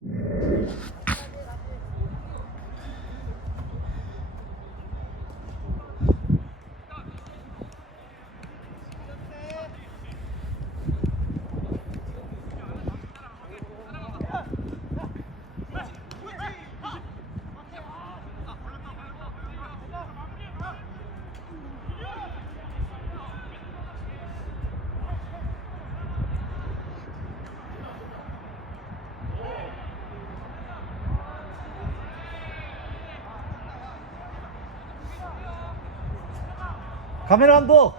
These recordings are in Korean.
you 카메라 감독.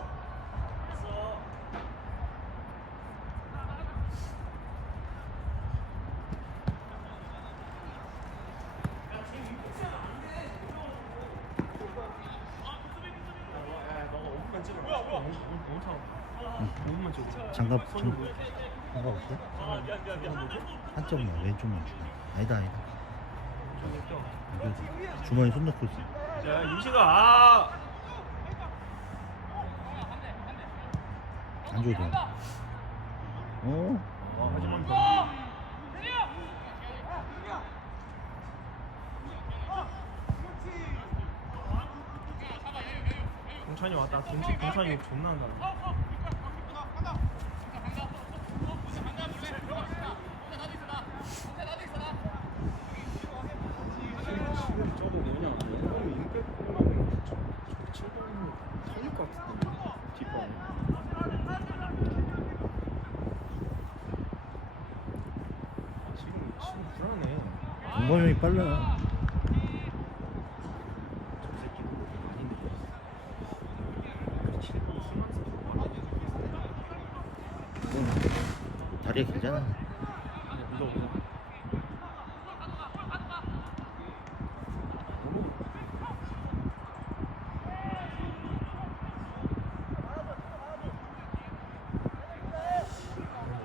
장갑 장 장갑 없어? 한쪽만 왼쪽만 주. 아니다 아니다. 주머니 손 넣고 있어. 자 임시가 아 안 줘도 돼. 어? 더 동찬이 왔다 동찬이 존나 한다 저거 뭐냐 너무 임팩트만 칠번 살릴 것 같은데 뒷방 지금 지금 불안해 공범이 빨라. 저 새끼 아닌데 칠번 수만 쓰고 다리가 길잖아. 믿어 믿어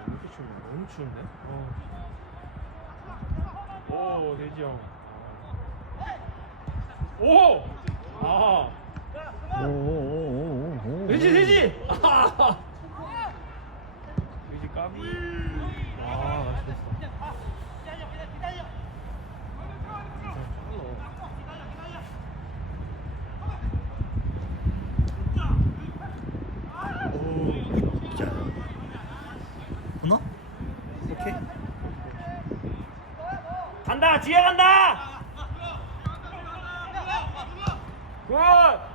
이렇게 추운데 너무 추운데? 어. 오 돼지 형 오! 아 오오오오오. 돼지 돼지! 아! 돼지 까비 아 맛있겠어 자. 하나? 오케이. 간다 뒤에 간다 굿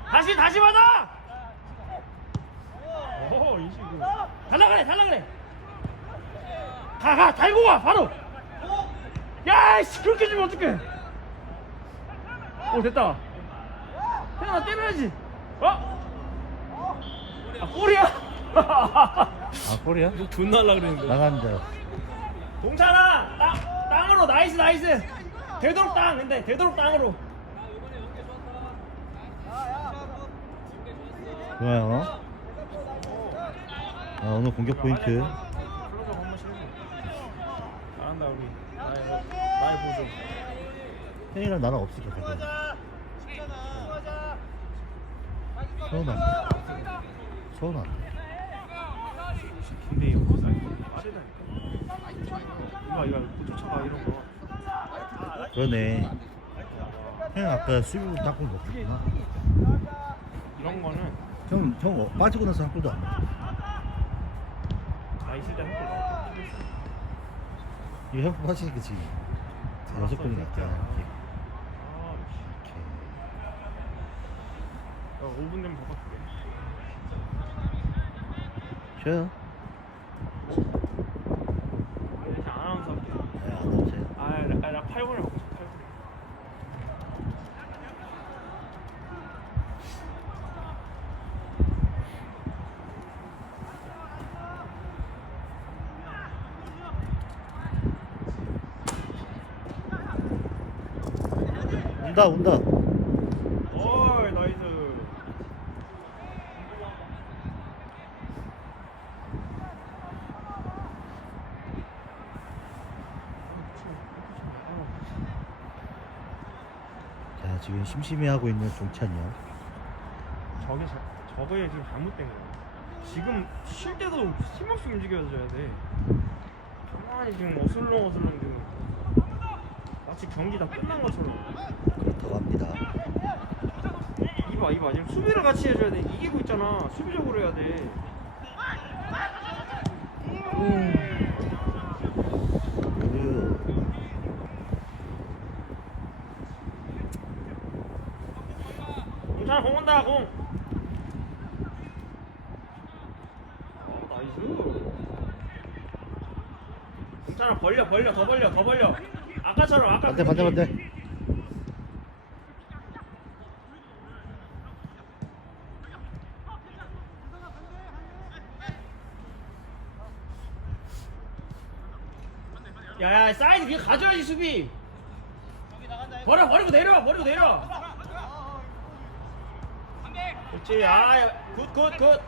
다시 다시 받아 오 이시 굿 달라 그래 달라 그래 가가 달고 와 바로 야이씨 어떡해 오 됐다 태연아 때려야지 어? 아 골이야? 아 꼬리야? 존나 하려 그랬는데 나가는 줄 알았어. 동찬아 땅, 땅으로 나이스 나이스 되도록 땅 근데 되도록 땅으로 좋아요. 아, 오늘 공격 포인트. 잘한다 우리 나의 나의 보조 혜이랑 나랑 없어 계속. 서운한데. 서운한데. 이거 빠르다니까 이거 이거 못 쫓아가 이런 거 그러네. 혜이 아까 수비부 닦고 먹었구나. 이런 거는 형, 형 어, 빠지고 나서 한 골도 안 넣었어. 나 있을 때 한골 나왔다 이거 형 빠지니까 지금 여섯 골이 났다. 이렇게. 아 씨. 이렇게. 야 5분 되면 바꿔줄게 쉬어요. 이제 아나운서 할게 네, 안 나오세요. 아나 나 8분에 바꿔줘 8분에 온다, 온다. 어이 나이스 자, 지금 심심해 하고 있는 동찬이요. 저게 자, 저거에 지금 잘못된 거야. 지금 쉴 때도 힘없이 움직여줘야 돼. 가만히 지금 어슬렁 어슬렁 지금. 마치 경기 다 끝난 것처럼 그렇다고 합니다. 이봐 이봐 지금 수비를 같이 해줘야 돼 이기고 있잖아 수비적으로 해야 돼요요. 공찬아 공 온다 공 어, 나이스 공찬아 벌려 더 벌려 더 벌려. 아까처럼 아까 반대 반대. 반대. 야야 사이드 위에 가져야지 수비. 버려 버리고 내려 버리고 내려. 그렇지. 아굿굿굿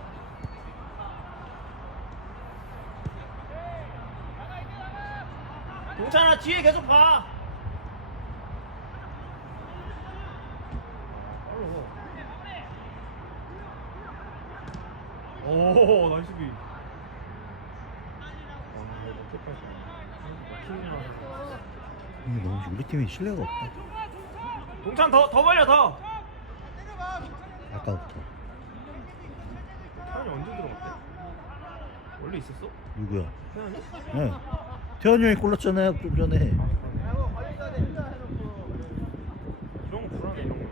동찬아 뒤에 계속 봐 오 나이스 비 이게 너무 우리 팀이 신뢰가 없다. 동찬 더, 더 벌려 더 아까부터 태현이 언제 들어갔대? 원래 있었어? 누구야? 태현이? 네. 태현이 형이 골 넣었잖아요 좀 전에. 이런 거 불안해 이런 거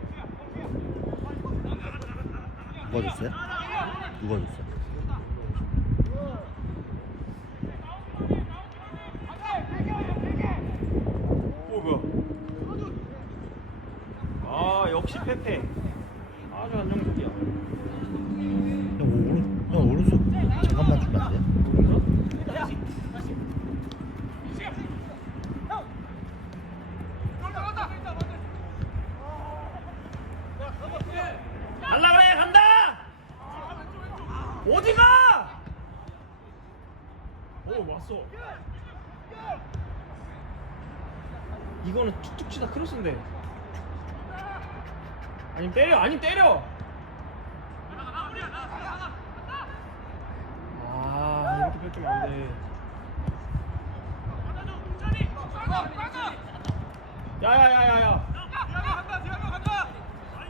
누가 줬어요? 누가 줬어? 오 뭐야 아 역시 페페 아주 안정적이야 형 오른 형 오른손 잠깐만 주면 안 돼? 갈라 그래 간다 어디가 오 왔어 이거는 툭툭 치다 크로스인데 아니 때려 아니 때려 아 이렇게 뺏기면 야야야야야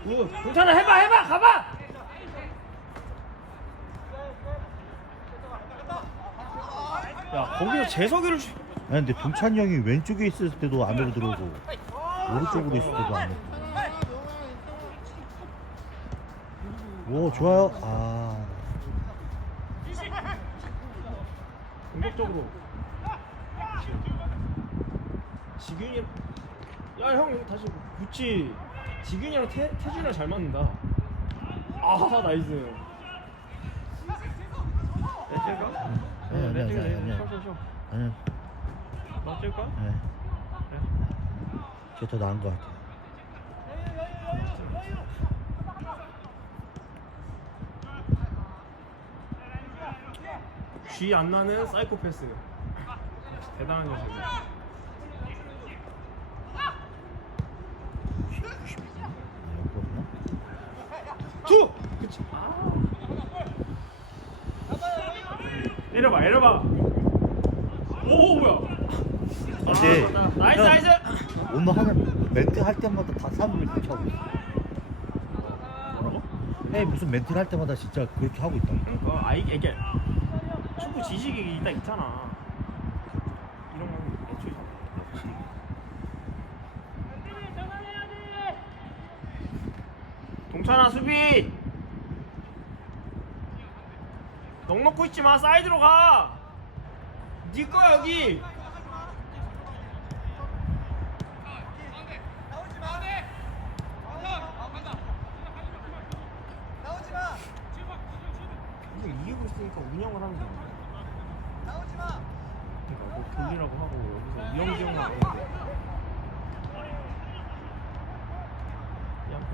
굿 동찬아 해봐 해봐 가봐 야 거기서 재석이를 주- 아니 근데 동찬이 형이 왼쪽에 있을 때도 안으로 들어오고 오른쪽으로 있을 때도 안으로 오 좋아요. 아. 공격적으로. 지균이 야형 다시 그치 지균이랑 태, 태준이랑 잘 맞는다. 아 나이스. 내찔까? 아니, 아니, 아니, 아니, 아니. 쉬어 아니 너 찔까? 네. 저더 나은 것 같아요. 쥐안 나는 사이코패스. 대단한 녀석이야 92분 아, 투! 그치 아. 내려봐 내려봐 오 뭐야? 근데 아. 나이스 형, 나이스. 오늘 하는 멘트 할 때마다 다 사람을 그렇게 하고 있어. 뭐라고? 에 무슨 멘트를 할 때마다 진짜 그렇게 하고 있다. 그러니까 아 이게 이게 축구 지식이 있다 있잖아. 이런 건 애초에 역시 동찬아 수비! 넉 놓고 있지 마 사이드로 가. 네 거야 여기. 이거 이기고 있으니까 운영을 하는 거야. 그러니까 뭐 돌리라고 하고 여기서 위험지원을 하는데. 그냥 병.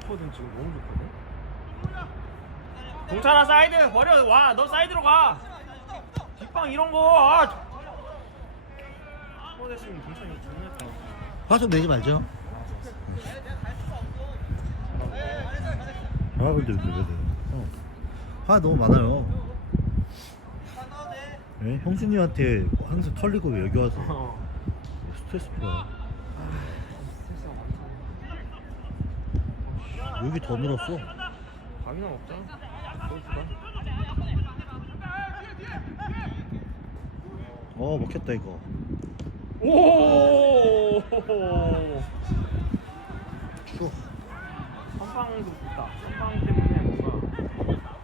좋 거든 지금 너무 좋거든. 동찬아 사이드 버려 와 너 사이드로 가. 뒷방 이런 거 아. 동찬이. 화좀 내지 말죠 아 근데 왜 그래 어. 화 너무 많아요 왜? 형수님한테 항상 털리고 왜 여기 와서 어. 스트레스 풀어. 여기 더 늘었어. 밥이나 먹자. 어 먹혔다 이거. 오! 추워. 선방도 좋다. 선방 때문에 뭔가.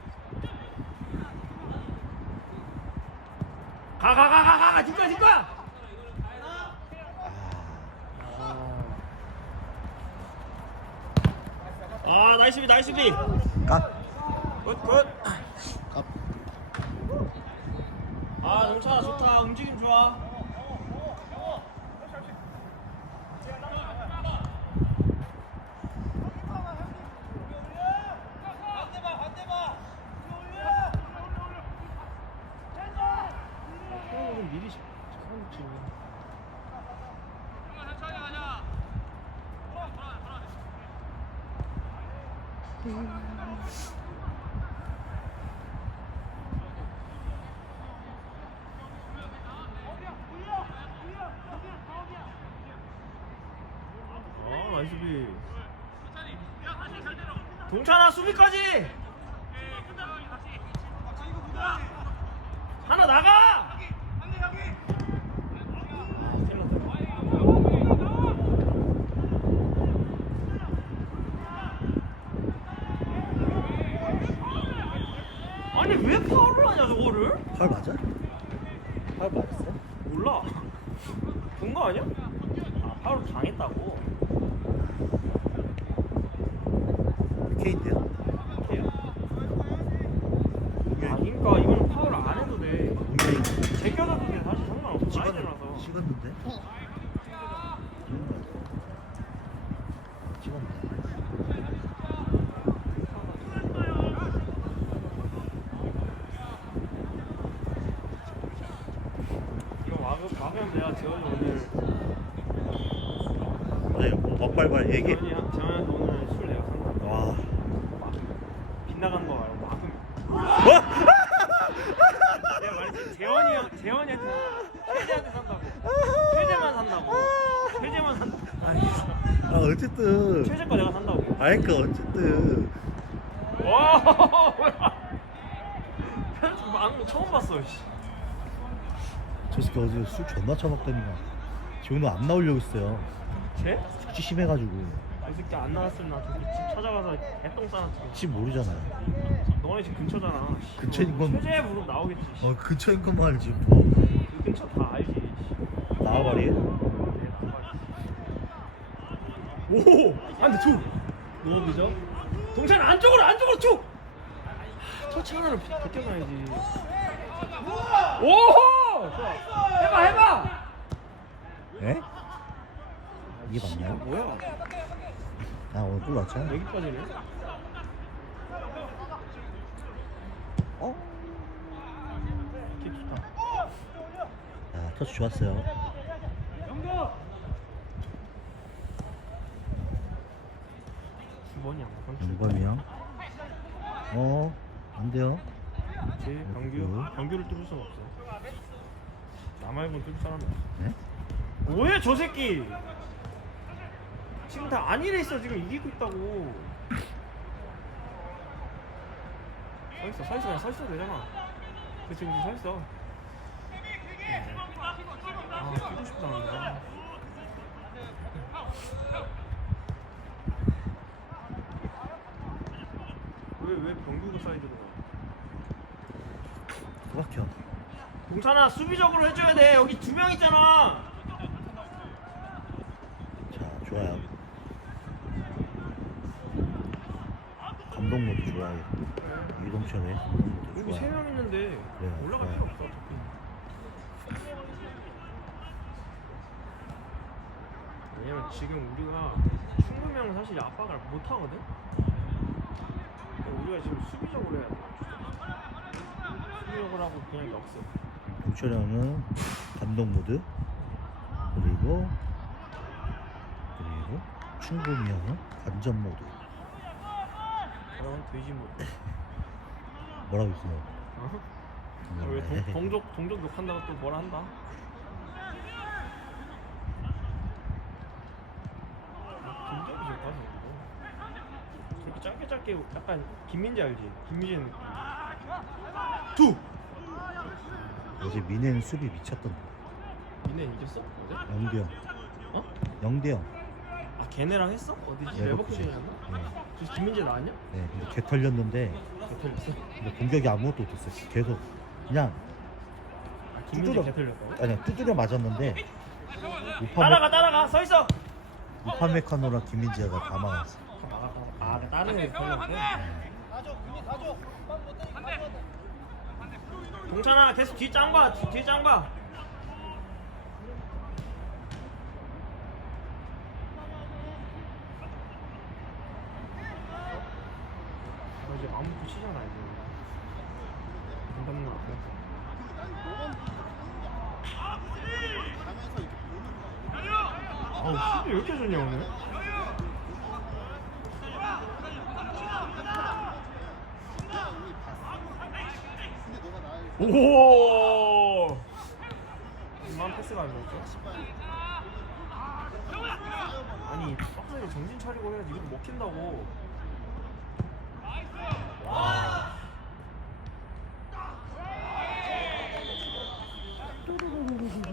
가, 가, 가, 가, 가, 가, 뒷거야, 뒷거야! 아, 나이스비, 나이스비! 깝. 굿, 굿! 깝. 아, 동찬아, 좋다. 움직임 좋아. 좀 미리 쳐놓지. 아, 나이스비. 동찬아, 수비까지! 하나 나가! 아, 큰일 났다. 아니 왜 파울을 하냐 저거를? 팔 맞아? 팔 맞았어? 몰라 본 거 아니야? 아 파울 당했다고 K인데요? 걔야? 아 그니까 이거는 파울 안 해도 돼 분명히 제껴놔도 돼 사실 상관없어 사이드라서 식었는데? 찍었네. 이거 와그 가면 내가 재원이 오늘 그래, 뭐 빨빨 얘기. 재원이 재원이한테 오늘 술 내가 산다 와. 빗나가는 거 말고 막으면 뭐? 내가 말했지 재원이 형 재원이한테 최재한테 산다고 최재만 산다고 최재만 산다고 아 어쨌든. 최재 거 내가 산다고 아니 그 어쨌든. 와 뭐야 편집 많은 거 처음 봤어 씨. 저 새끼 어제 술 존나 처먹더니만 지금 안 나오려고 했어요. 쟤? 숙취 심해가지고. 이 새끼 안 나왔으면 나 저기 집 찾아가서 개똥 싸놨지 집 모르잖아요. 너네 집 근처잖아 씨. 근처인 건- 최재 부르면 나오겠지 씨. 어 근처인 것만 알지 뭐. 그 근처 다 알지 씨. 나와버리. 네, 오! 안돼 툭! 너무 늦어? 동찬 안쪽으로 안쪽으로 툭! 터치 하나를 벗겨놔야지 오! 좋아 해봐 해봐! 에? 이게 맞나요? 뭐야? 아 오늘 골 넣었잖아. 여기까지네 어? 킥 좋다 아 터치 좋았어요. 주번이 안 바꿔 이범이요. 어? 안 돼요. 제 병규 병규를 뚫을 순 없어 나 말고는 뚫을 사람이 없어. 네? 뭐해 저 새끼! 지금 다 안일해 있어 지금 이기고 있다고. 서 있어 서 있어 그냥 서 있어도 되잖아. 그 지금 서 있어 아 뛰고 싶다 근데 왜왜 병규가 사이드로 가 또 막혀. 동 찬아 수비적으로 해줘야 돼 여기 두 명 있잖아 자 좋아요. 감독 모드 좋아요. 모드 여기 세. 명 있는데 네, 올라갈. 필요 없어 어차피 왜냐면 지금 우리가 충분명 사실 압박을 못 하거든 그러니까 우리가 지금 수비적으로 해야 돼 수비적으로 하고 그냥 역습 동철이 형은 감독 모드 그리고 그리고 충분히 형은 관전 모드. 그러면 돼지 뭐 뭐라고 있어요? 어? 아, 왜 동, 동족 동족 욕한다고 또 뭐라 한다? 김정이 좋다. 저렇게 짧게 짧게 약간 김민재 알지? 김민재. 두. 어제 민혜는 수비 미쳤던 니네 이겼어? 어제? 영대형 어? 영대형 아 걔네랑 했어? 어디지? 레버쿠젠. 레버쿠젠이었나? 네. 그래서 김민재 나왔냐? 네 근데 개 털렸는데 개털렸어. 근데 공격이 아무것도 못했어요 계속 그냥 아 김민재 두드려. 개털렸다고? 아니 두드려 맞았는데 우파메, 따라가 따라가 서 있어. 우파메카노랑 김민재가 다 막았어 아 다른 애 걸렸대. 동찬아 계속 뒤 짱봐 뒤 짱봐. 아, 이제 마음 놓고 치잖아 이제. 안 담는 거 같아. 아우 왜 이렇게 좋냐 오늘? 오! 이만 패스가 안 좋았죠? 아니 박스에 정신 차리고 해야지 이거 먹힌다고 와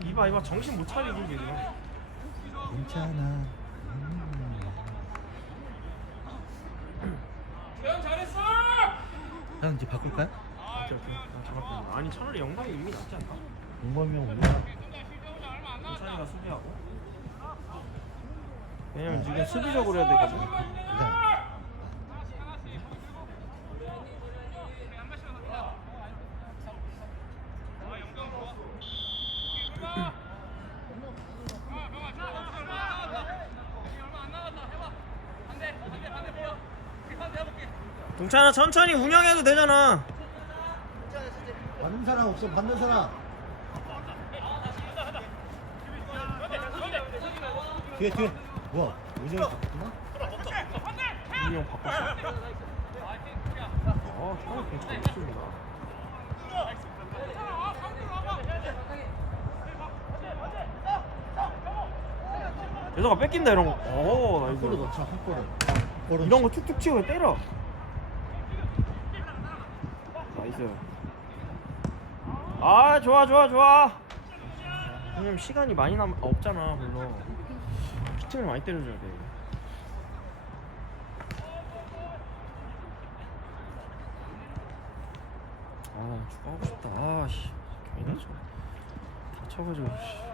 이봐 이봐 정신 못 차리고 이게 그냥 괜찮아 음. 형 이제 바꿀까요? 오케이 오케이. 아, 잠깐만 아니 차라리 영광이 이미 낫지 않나? 용범이 형 오냐? 동찬이가 수비하고. 왜냐면 지금 수비적으로 해야 되거든 동찬아 천천히 운영해도 되잖아 사람 없어 받는 사람 뒤에 뒤에 뭐야 우정이 바꿨구나? 운영 바꿨어 아 차라리 공차 없습니다 대서가 뺏긴다 이런 거. 오, 나 골을 이거 넣자 한 골을 이런 거 툭툭 치고 때려. 나이스. 아, 좋아, 좋아, 좋아. 왜냐면 시간이 많이 남 없잖아, 별로. 피팅을 많이 때려줘야 돼. 아, 축구하고 싶다. 아, 씨. 괜히 저 다쳐가지고. 씨.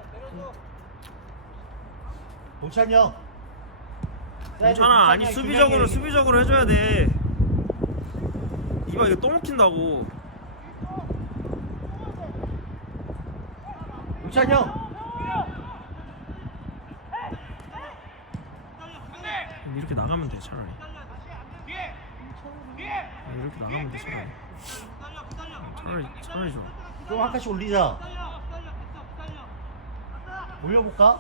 동찬이 형 괜찮아 아니 수비적으로 수비적으로 해줘야 돼 이봐 이거 또 먹힌다고 찬이 형 이렇게 나가면 돼 차라리 이렇게 나가면 돼 차라리 차라리 차라리 좋아 좀 한 칸씩 올리자 올려볼까?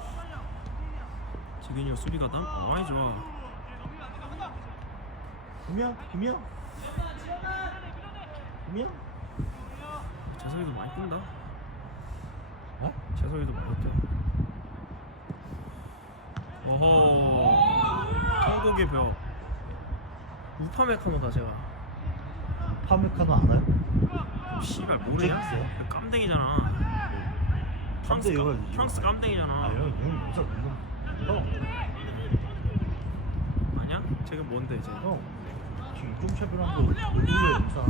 재균이가 수비가 나 많이 좋아 김영? 김영? 김영? 재석이도 많이 뛴다 어? 많이 뛰어 어허 한국의 벽 우파메카노다 제가 파메카노 알아요? 씨발 모르냐? 그 깜댕이잖아. 프랑스 깜-. 프랑스 깜댕이잖아. 아, 형, 형, 무슨, 형, 아니야? 쟤가 뭔데 쟤? 형, 지금 좀 차별한 거 몰라요, 진짜.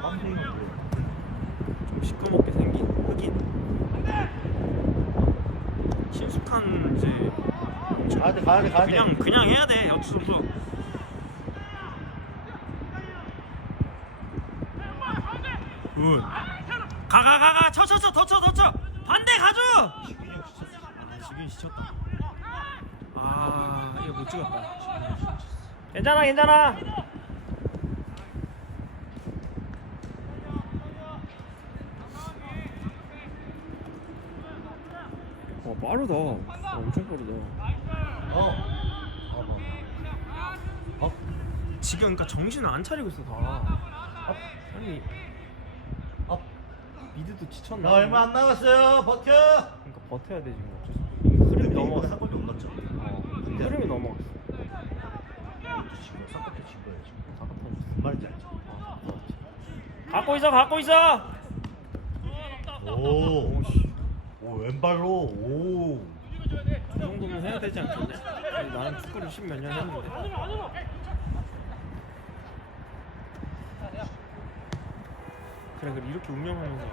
깜짝이야, 좀 시꺼멓게 생긴 흑인. 친숙한 이제 가야 돼, 가야 돼. 그냥 그냥 해야 돼 어쩔 수 없어. 굿. 가가 가가 쳐쳐쳐 더쳐 더쳐 반대 가줘. 지금 지쳤다. 아 이거 못 찍었다. 괜찮아 괜찮아. 와 빠르다. 와, 엄청 빠르다. 어. 어, 뭐. 어? 지금 그러니까 정신을 안 차리고 있어 다. 아니 업. 미드도 지쳤나? 나 얼마 안 남았어요. 버텨. 그러니까 버텨야 돼 지금 어쩔 수 없어. 이게 흐름이 넘어갔어. 어, 근데 흐름이 넘어갔어. 지금 사건도 진 거예요 지금. 사과 터졌어. 말인지 알죠? 갖고 있어, 갖고 있어. 오. 오 왼발로 오. 이 정도면 해야 되지 않겠냐? 나는 축구를 십몇 년 했는데. 그래, 그래 이렇게 운영하면서.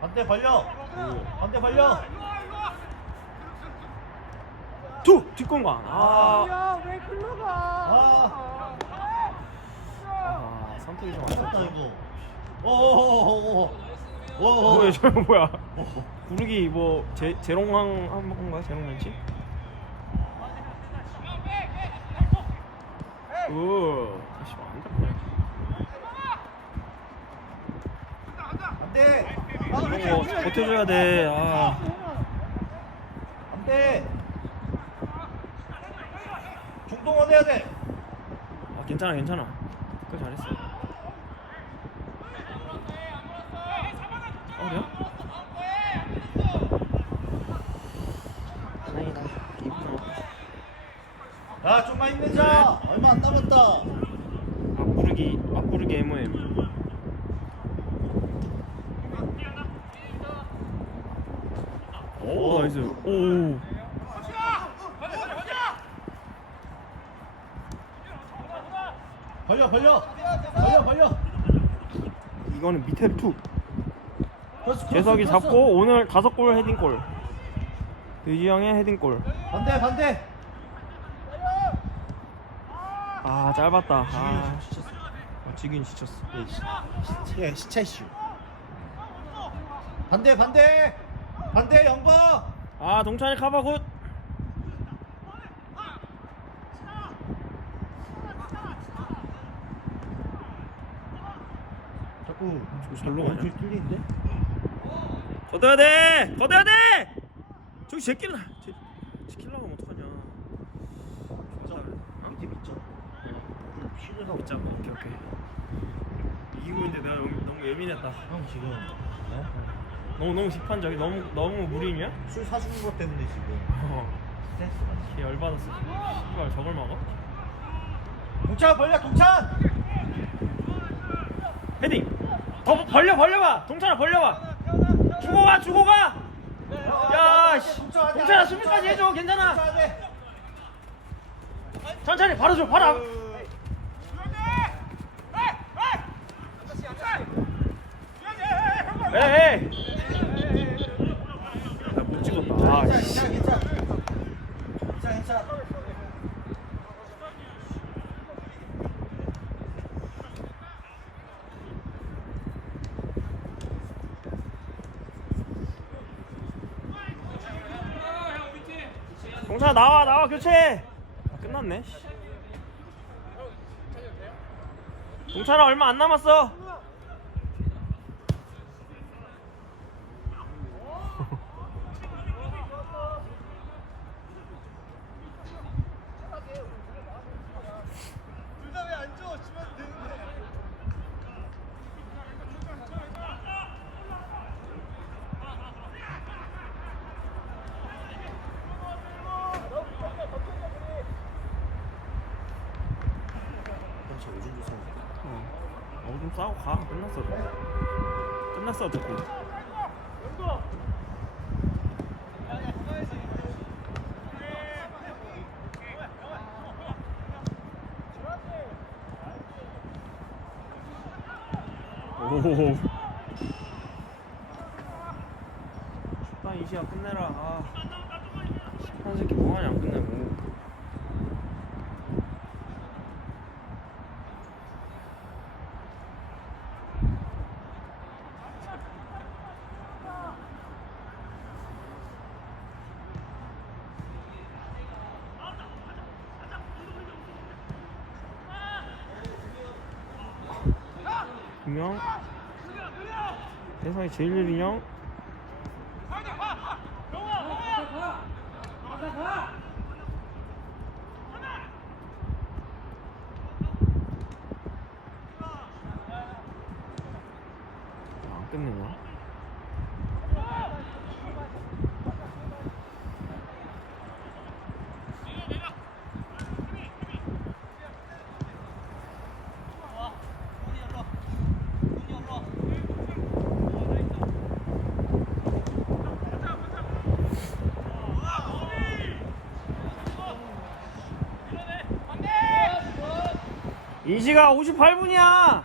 반대 벌려. 오. 반대 벌려. 투 뒷공간. 아, 야왜 글로 가? 아. 아 선택이 좀 아쉽다. 이거. 오오오오. 오. 뭐야, 저 뭐야? 구르기 뭐 제, 제롱왕 한 건가? 제롱 멘치? 오, 다시 안 잡네. 안돼. 이런 거 버텨줘야 돼. 아, 안 돼. 중동원 해야 돼. 아 괜찮아, 괜찮아. 그거 잘했어. 다행이다. 야 좀만 힘내자. 얼마 안 남았다. 앞구르기, 앞구르기 MOM. 오, 나이스. 오. 벌려 벌려. 벌려 벌려. 이거는 밑에를 툭. 크로스, 크로스, 재석이 크로스. 잡고 오늘 다섯 골 헤딩골. 유지영의 헤딩골. 반대 반대. 아 짧았다. 아, 아. 지쳤어. 아 지긴 지쳤어. 예, 시- 시- 시차 이슈. 반대 반대. 반대 영바. 아 동찬이 카바 굿. 자꾸 절로 가냐? 뚫리는데? 걷어야 돼. 걷어야 돼. 저기 제끼려. 제, 제끼려면 어떡하냐. 밑에 밑죠. 쉬는 진짜 오케이 오케이. 이기고 있는데 내가 너무, 너무 예민했다. 형 지금 네? 너무 너무 비판적이 너무 너무 무리냐? 술 사주는 것 때문에 지금 어. 스트레스 받지. 걔 열받았어. 씨발 저걸 먹어? 동찬 벌려 동찬. 헤딩. 더 벌려 벌려봐. 동찬아 벌려봐. 주고 가 주고 가. 야, 씨. 동찬아 수비까지 해줘. 괜찮아. 동찬 돼. 천천히 바로 줘. 바로. 앞. 에이. 찍었다. 동찬아 나와 나와 교체. 아, 끝났네. 씨. 동찬아 얼마 안 남았어. 동찬 요즘 조성. 어, 어, 좀 싸우고 가. 끝났어. 끝났어 어차피. 오. 슈파 이시야 끝내라. 아. 한 새끼 뭐하냐 안 끝내고. 분명 세상에 제일 느린 형안 끝내냐? 2시가 58분이야